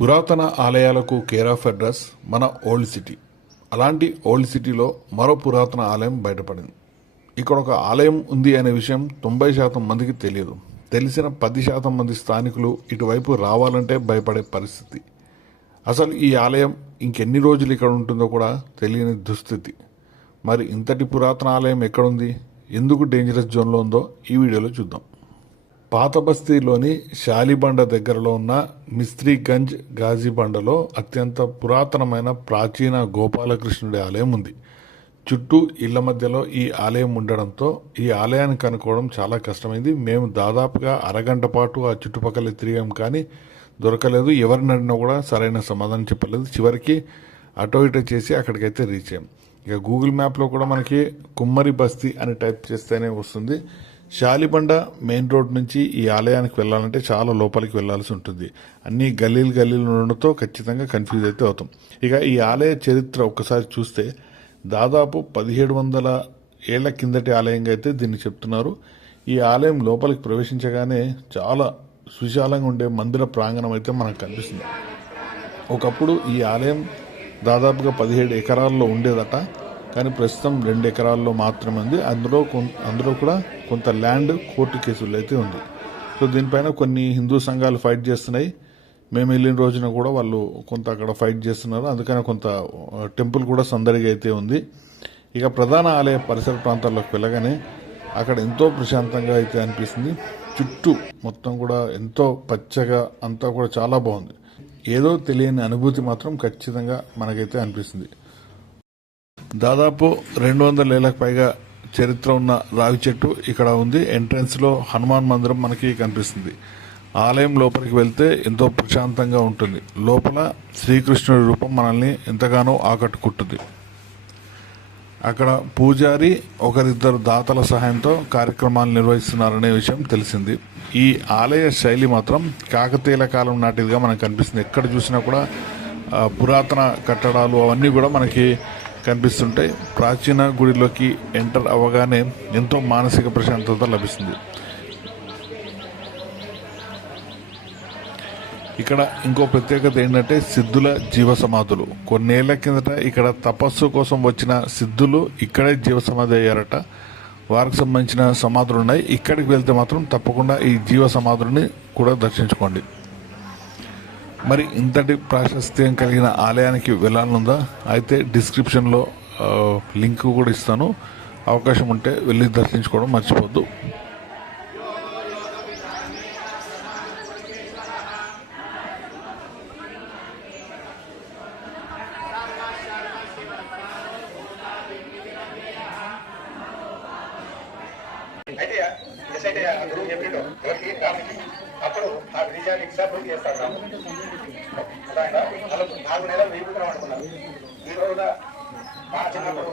పురాతన ఆలయాలకు care of address మన ఓల్డ్ సిటీ. అలాంటి ఓల్డ్ సిటీలో మరో పురాతన ఆలయం బయటపడింది. ఇక్కడ ఒక ఆలయం ఉంది అనే విషయం తొంభై శాతం మందికి తెలియదు. తెలిసిన పది శాతం మంది స్థానికులు ఇటువైపు రావాలంటే భయపడే పరిస్థితి. అసలు ఈ ఆలయం ఇంకెన్ని రోజులు ఇక్కడ ఉంటుందో కూడా తెలియని దుస్థితి. మరి ఇంతటి పురాతన ఆలయం ఎక్కడుంది? ఎందుకు డేంజరస్ జోన్లో ఉందో ఈ వీడియోలో చూద్దాం. పాత బస్తీలోని శాలిబండ దగ్గరలో ఉన్న మిస్త్రీగంజ్ గాజీబండలో అత్యంత పురాతనమైన ప్రాచీన గోపాలకృష్ణుడి ఆలయం ఉంది. చుట్టూ ఇళ్ళ మధ్యలో ఈ ఆలయం ఉండడంతో ఈ ఆలయాన్ని కనుక్కోవడం చాలా కష్టమైంది. మేము దాదాపుగా అరగంట పాటు ఆ చుట్టుపక్కల తిరిగాం కానీ దొరకలేదు. ఎవరిని అడినా కూడా సరైన సమాధానం చెప్పలేదు. చివరికి అటో ఇటో చేసి అక్కడికైతే రీచ్ అయ్యాం. ఇక గూగుల్ మ్యాప్లో కూడా మనకి కుమ్మరి బస్తీ అని టైప్ చేస్తేనే వస్తుంది. శాలిబండ మెయిన్ రోడ్ నుంచి ఈ ఆలయానికి వెళ్ళాలంటే చాలా లోపలికి వెళ్ళాల్సి ఉంటుంది. అన్ని గల్లీలు గల్లీలు ఉండడంతో ఖచ్చితంగా కన్ఫ్యూజ్ అయితే అవుతాం. ఇక ఈ ఆలయ చరిత్ర ఒక్కసారి చూస్తే దాదాపు పదిహేడు వందల ఏళ్ళ కిందటి ఆలయంగా అయితే దీన్ని చెప్తున్నారు. ఈ ఆలయం లోపలికి ప్రవేశించగానే చాలా సుశాలంగా ఉండే మందిర ప్రాంగణం అయితే మనకు కనిపిస్తుంది. ఒకప్పుడు ఈ ఆలయం దాదాపుగా పదిహేడు ఎకరాల్లో ఉండేదట. కానీ ప్రస్తుతం రెండు ఎకరాల్లో మాత్రమే ఉంది. అందులో అందులో కూడా కొంత ల్యాండ్ కోర్టు కేసులు అయితే ఉంది. సో దీనిపైన కొన్ని హిందూ సంఘాలు ఫైట్ చేస్తున్నాయి. మేము వెళ్ళిన రోజున కూడా వాళ్ళు కొంత అక్కడ ఫైట్ చేస్తున్నారు. అందుకని కొంత టెంపుల్ కూడా సందడిగా అయితే ఉంది. ఇక ప్రధాన ఆలయ పరిసర ప్రాంతాల్లోకి వెళ్ళగానే అక్కడ ఎంతో ప్రశాంతంగా అయితే అనిపిస్తుంది. చుట్టూ మొత్తం కూడా ఎంతో పచ్చగా అంతా కూడా చాలా బాగుంది. ఏదో తెలియని అనుభూతి మాత్రం ఖచ్చితంగా మనకైతే అనిపిస్తుంది. దాదాపు రెండు వందల ఏళ్ళకు పైగా చరిత్ర ఉన్న రావి చెట్టు ఇక్కడ ఉంది. ఎంట్రన్స్లో హనుమాన్ మందిరం మనకి కనిపిస్తుంది. ఆలయం లోపలికి వెళ్తే ఎంతో ప్రశాంతంగా ఉంటుంది. లోపల శ్రీకృష్ణుడి రూపం మనల్ని ఎంతగానో ఆకట్టుకుంటుంది. అక్కడ పూజారి ఒకరిద్దరు దాతల సహాయంతో కార్యక్రమాలు నిర్వహిస్తున్నారనే విషయం తెలిసింది. ఈ ఆలయ శైలి మాత్రం కాకతీయుల కాలం నాటిదిగా మనకు కనిపిస్తుంది. ఎక్కడ చూసినా కూడా పురాతన కట్టడాలు అవన్నీ కూడా మనకి కనిపిస్తుంటాయి. ప్రాచీన గుడిలోకి ఎంటర్ అవ్వగానే ఎంతో మానసిక ప్రశాంతత లభిస్తుంది. ఇక్కడ ఇంకో ప్రత్యేకత ఏంటంటే సిద్ధుల జీవ సమాధులు కొన్నేళ్ళ కిందట ఇక్కడ తపస్సు కోసం వచ్చిన సిద్ధులు ఇక్కడే జీవ సమాధి అయ్యారట. వారికి సంబంధించిన సమాధులు ఉన్నాయి. ఇక్కడికి వెళ్తే మాత్రం తప్పకుండా ఈ జీవ సమాధుల్ని కూడా దర్శించుకోండి. మరి ఇంతటి ప్రాశస్త్యం కలిగిన ఆలయానికి వెళ్ళాలనుందా? అయితే డిస్క్రిప్షన్లో లింక్ కూడా ఇస్తాను. అవకాశం ఉంటే వెళ్ళి దర్శించుకోవడం మర్చిపోద్దు. అయితే అప్పుడు ఆ విజయాన్ని ఎగ్జాంపుల్ చేస్తాడు ఆయన వాళ్ళు నాలుగు నెలలు వీపుకున్నాం అనుకున్నారు ఈ రోజున మా చిన్నప్పుడు